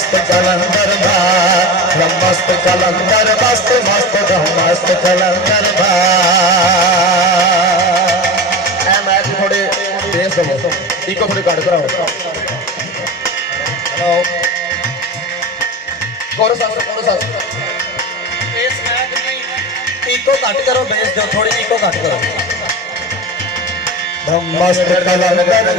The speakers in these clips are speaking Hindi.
मस्त कलंदर भाई मस्त कलंदर मस्त मस्त मस्त कलंदर भाई मैं थोड़े बेस दो इको थोड़ी कट कराओ हेलो कोरस बेस नहीं इको कट करो बेस दो थोड़ी इको कट करो मस्त कलंदर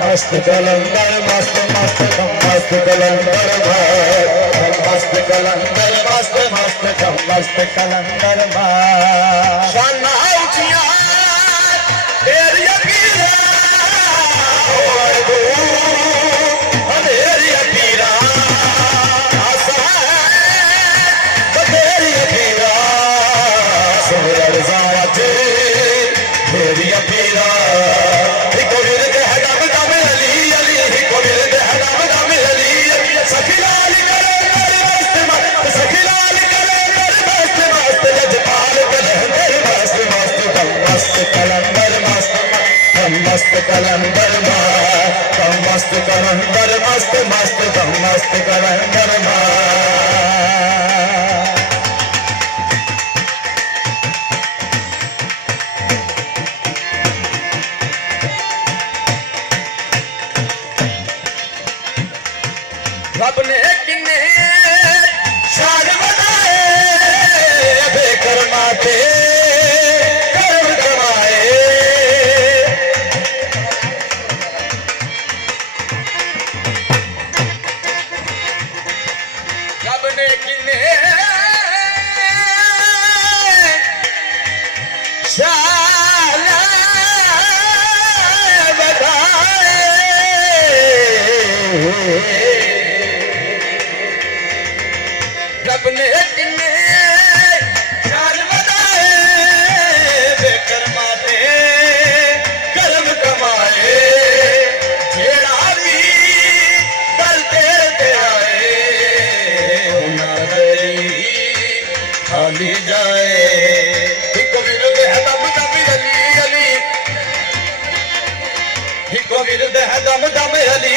मस्त कलंदर मस्त मस्त मस्त कलंदर भाई मस्त कलंदर मस्त मस्त मस्त कलंदर भाई शाना उठिया तेरी पीरा तेरी पीरा तेरी पीरा सोहर जाते तेरी पीरा मस्त कलंदर मस्त कलंदर मस्त मस्त मस्त कलंदर रब ने किन्ने शान बनाए बेकरमा के रब ने किन्ने शान बनाए बेकरमा ते कर्म कमाए जेड़ा भी कल तेरे आए उन्हां दी खाली जाए इको विरुद्ध है दम दम अली अली इको विरुद्ध है दम दम अली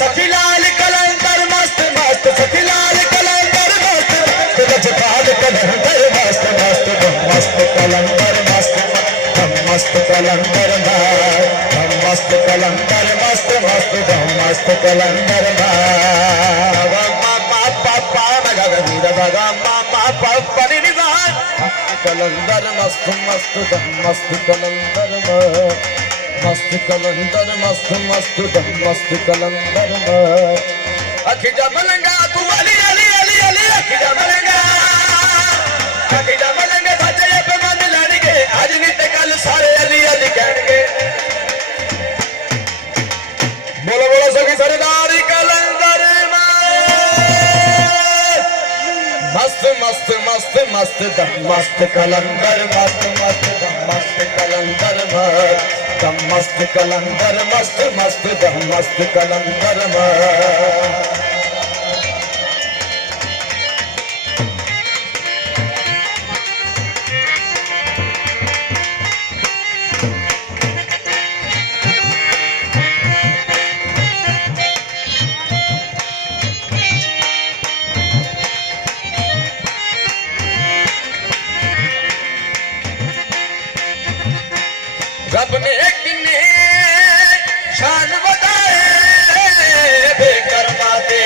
सखी लाल कलंदर मस्त मस्त सखी लाल कलंदर मस्त जजपाल कलंदर मस्त मस्त मस्त कलंदर मस्त मस्त कलंदर मस्त कलंदर मस्त मस्त मस्त कलंदर कलंदर मस्त मस्त मस्त कलंदर मस्त कलंदर मस्त मस्त मस्त कलंदर अखी जमलंगा तू अली अली अली अली अखी जमलंगा बच्चे पे मन लड़के आज नहीं ते कल सारे अली अली कहणगे बोलो बोलो सखी सरदारी कलंदर मस्त मस्त मस्त मस्त मस्त कलंदर मस्त मस्त मस्त कलंदर मस्त कलंदर मस्त मस्त मस्त कलंदर रब ने किन्ने शान बताए बेकरमा ते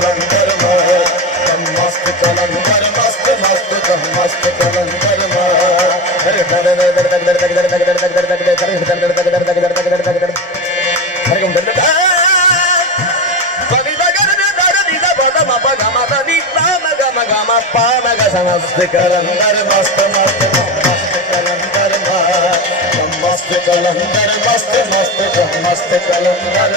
कलंदर मस्त कलंदर मस्त मस्त मस्त कलंदर मस्त कलंदर मस्त मस्त मस्त कलंदर मस्त कलंदर मस्त मस्त मस्त कलंदर